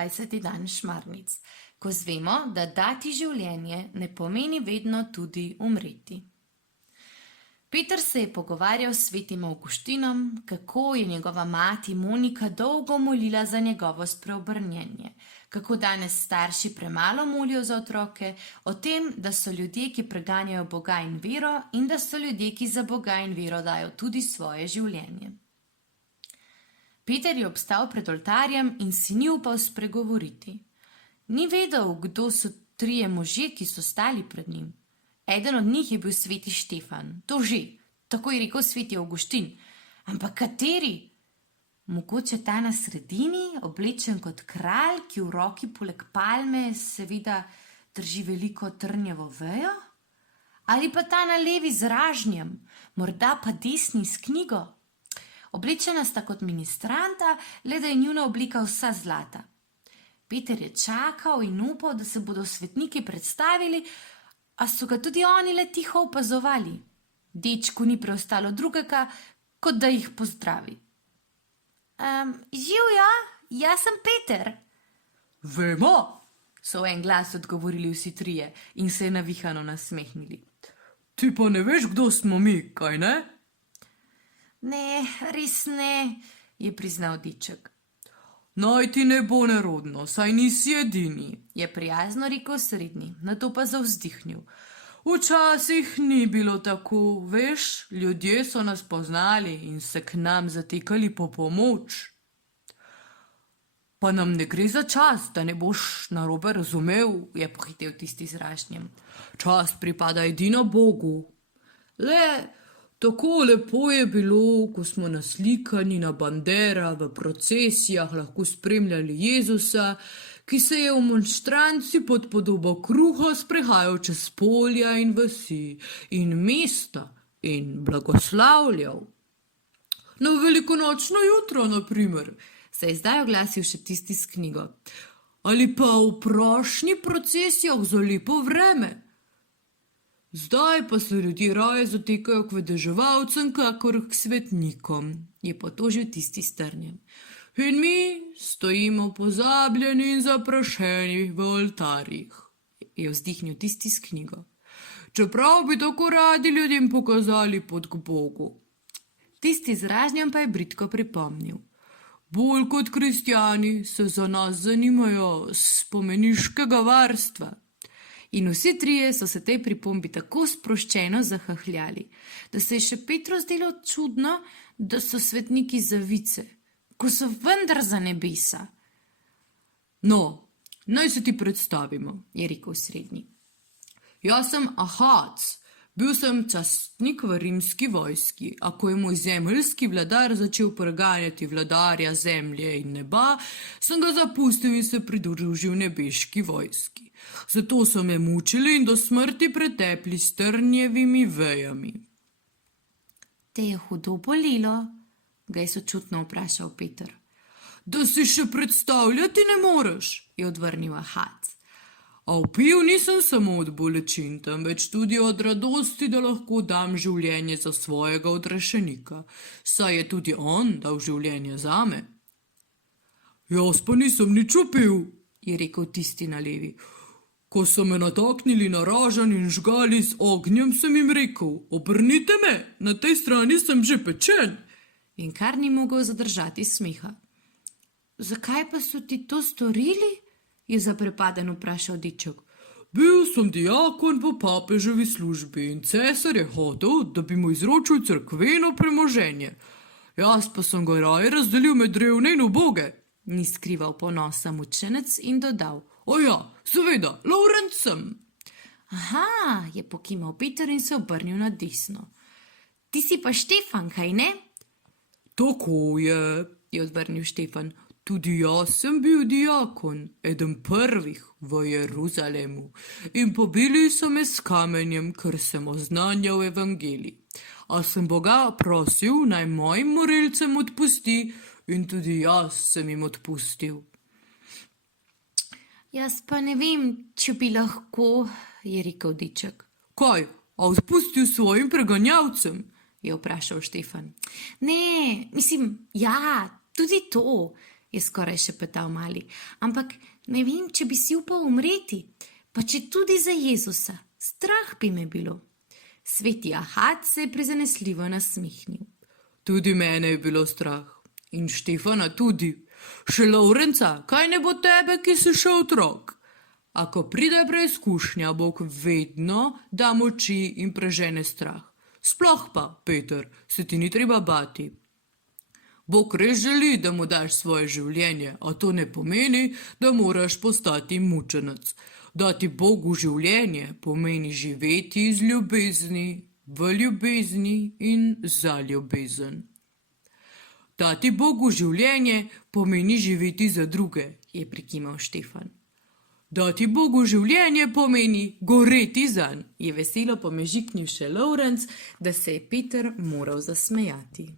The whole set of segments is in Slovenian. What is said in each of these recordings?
28. dan Šmarnic, ko zvemo, da dati življenje ne pomeni vedno tudi umreti. Peter se je pogovarjal s svetim Avguštinom, kako je njegova mati Monika dolgo molila za njegovo spreobrnjenje, kako danes starši premalo molijo za otroke, o tem, da so ljudje, ki preganjajo Boga in vero, in da so ljudje, ki za Boga in vero dajo tudi svoje življenje. Peter je obstal pred oltarjem in si ni upal spregovoriti. Ni vedel, kdo so trije možje, ki so stali pred njim. Eden od njih je bil sveti Štefan, to že, tako je rekel sveti Avguštin. Ampak kateri? Mogoče ta na sredini, oblečen kot kralj, ki v roki poleg palme seveda drži veliko trnjevo vejo? Ali pa ta na levi z ražnjem, morda pa desni s knjigo? Oblečena sta kot ministranta, le da je njuna oblika vsa zlata. Peter je čakal in upal, da se bodo svetniki predstavili, a so ga tudi oni le tiho opazovali. Dečku ni preostalo drugega, kot da jih pozdravi. Živjo, jaz sem Peter. Vemo, so v en glas odgovorili vsi trije in se navihano nasmehnili. Ti pa ne veš, kdo smo mi, kaj ne? Ne, res ne, je priznal deček. Naj ti ne bo nerodno, saj nisi edini, je prijazno rekel srednji, nato pa zavzdihnil. Včasih ni bilo tako, veš, ljudje so nas poznali in se k nam zatekali po pomoč. Pa nam ne gre za čas, da ne boš narobe razumel, je pohitel tisti z ražnjem. Čas pripada edino Bogu. Tako lepo je bilo, ko smo naslikani na bandera v procesijah lahko spremljali Jezusa, ki se je v monštranci pod podobo kruha sprehajal čez polja in vasi in mesta in blagoslavljal. Na velikonočno jutro, na primer, se je zdaj oglasil še tisti s knjigo. Ali pa v prošnji procesijah za lepo vreme. Zdaj pa se ljudje raje zatekajo k vedeževalcem, kakor k svetnikom, je potožil tisti s trnjem. In mi stojimo pozabljeni in zaprašeni v oltarjih, je vzdihnil tisti s knjigo. Čeprav bi tako radi ljudem pokazali pot k Bogu. Tisti z ražnjem pa je bridko pripomnil. Bolj kot kristjani se za nas zanimajo spomeniškega varstva. In vsi trije so se tej pripombi tako sproščeno zahahljali, da se je še Petru zdelo čudno, da so svetniki za vice, ko so vendar za nebesa. No, naj se ti predstavimo, je rekel srednji. Jaz sem Ahac, bil sem častnik v rimski vojski, a ko je moj zemeljski vladar začel preganjati vladarja zemlje in neba, sem ga zapustil in se pridružil nebeški vojski. Zato so me mučili in do smrti pretepli s trnjevimi vejami. Te je hudo bolelo, ga je sočutno vprašal Peter. Da si še predstavljati ne moreš, je odvrnil Ahac. A vpil nisem samo od bolečin, temveč tudi od radosti, da lahko dam življenje za svojega odrešenika, saj je tudi on dal življenje zame. Jaz pa nisem nič vpil, je rekel tisti na levi. Ko so me nataknili na ražanj in žgali z ognjem, sem jim rekel, obrnite me, na tej strani sem že pečen. In kar ni mogel zadržati smeha. Zakaj pa so ti to storili? Je zaprepaden vprašal deček. Bil sem diakon v papeževi službi in cesar je hotel, da bi mu izročil cerkveno premoženje. Jaz pa sem ga raje razdelil med revne in uboge. ni skrival ponosa mučenec in dodal: O ja, seveda, Lorenc sem. Aha, je pokimal Peter in se obrnil na desno. Ti si pa Štefan, kaj ne? Tako je odvrnil Štefan. Tudi jaz sem bil diakon, eden prvih v Jeruzalemu, in pobili so me s kamenjem, ker sem oznanjal evangelij. A sem Boga prosil, naj mojim morilcem odpusti, in tudi jaz sem jim odpustil. Jaz pa ne vem, če bi lahko, je rekel deček. Kaj, a odpustil svojim preganjavcem? Je vprašal Štefan. Ne, mislim, ja, tudi to, je skoraj šepetal mali. Ampak ne vem, če bi si upal umreti, pa če tudi za Jezusa. Strah bi me bilo. Sveti Ahad se je prizanesljivo nasmihnil. Tudi mene je bilo strah. In Štefana tudi. Še Lorenca, kaj ne bo tebe, ki si še otrok? A ko pride preizkušnja, Bog vedno da moči in prežene strah. Sploh pa, Peter, se ti ni treba bati. Bog res želi, da mu daš svoje življenje, a to ne pomeni, da moraš postati mučenec. Dati Bogu življenje pomeni živeti iz ljubezni, v ljubezni in za ljubezen. Dati Bogu življenje pomeni živeti za druge, je prikimal Štefan. Dati Bogu življenje pomeni goreti zanj, je veselo pomežiknil še Lorenc, da se je Peter moral zasmejati.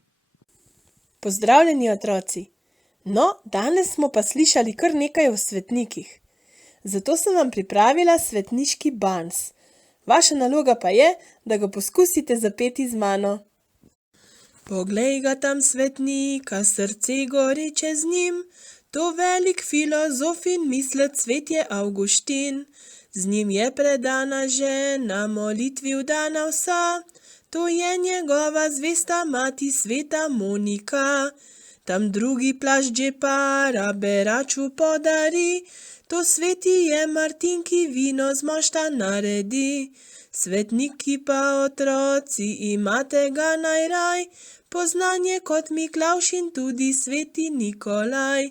Pozdravljeni, otroci! No, danes smo pa slišali kar nekaj o svetnikih. Zato sem vam pripravila svetniški bans. Vaša naloga pa je, da ga poskusite zapeti z mano. Poglej ga tam svetnika, srce goreče z njim, to velik filozof in mislec svet je Avguštin. Z njim je predana žena, molitvi vdana vsa, to je njegova zvesta mati sveta Monika. Tam drugi plašč že para, beraču podari, to sveti je Martin, ki vino z mošta naredi. Svetniki pa otroci, imate ga najraj, poznanje kot Miklavž in tudi sveti Nikolaj.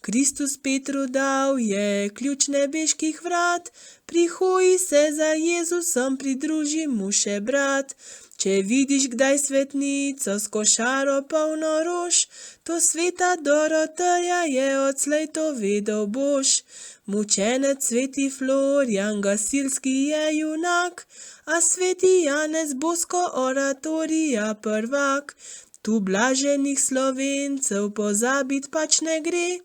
Kristus Petru dal je ključ nebeških vrat, pri hoji se za Jezusom pridruži mu še brat. Če vidiš kdaj svetnico s košaro polno rož, to sveta Doroteja je, odslej to vedel boš. Mučenec sveti Florjan, gasilski je junak, a sveti Janez bosko oratorija prvak. Tu blaženih Slovencev pozabit pač ne gre,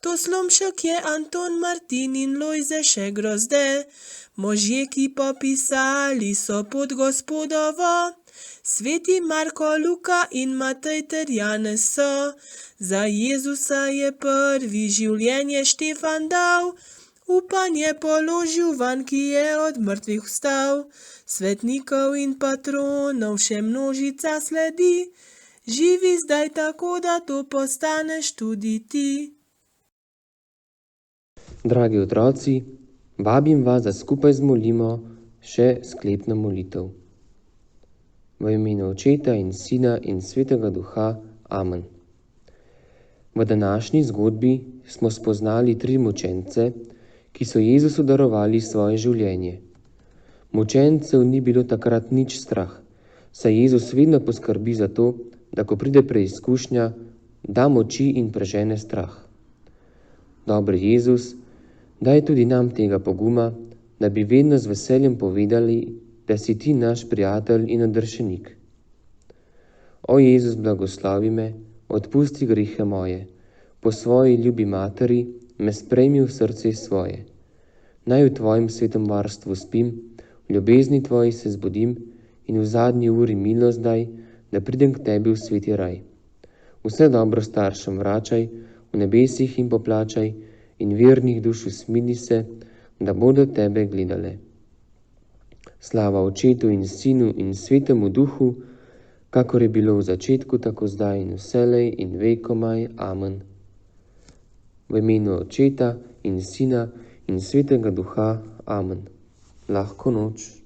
to Slomšek je Anton, Martin in Lojze še grozde. Možje, ki popisali so pot Gospodovo, sveti Marko, Luka in Matej ter Janez so. Za Jezusa je prvi življenje Štefan dal, upanje položil van, ki je od mrtvih vstal. Svetnikov in patronov še množica sledi, živi zdaj tako, da to postaneš tudi ti. Dragi otroci, vabim vas, da skupaj zmolimo še sklepno molitev. V imenu Očeta in Sina in Svetega Duha. Amen. V današnji zgodbi smo spoznali 3 mučence, ki so Jezusu darovali svoje življenje. Mučencev ni bilo takrat nič strah, saj Jezus vedno poskrbi za to, da ko pride preizkušnja, da moči in prežene strah. Dobri Jezus, daj tudi nam tega poguma, da bi vedno z veseljem povedali, da si ti naš prijatelj in odrešenik. O Jezus, blagoslovi me, odpusti grehe moje, po svoji ljubi materi me sprejmi v srce svoje. Naj v tvojem svetem varstvu spim, v ljubezni tvoji se zbudim in v zadnji uri milost daj, da pridem k tebi v sveti raj. Vse dobro staršem vračaj, v nebesih jim poplačaj in vernih duš usmili se, da bodo tebe gledale. Slava Očetu in Sinu in Svetemu Duhu, kakor je bilo v začetku, tako zdaj in vselej in vekomaj. Amen. V imenu Očeta in Sina in Svetega Duha. Amen. Lahko noč.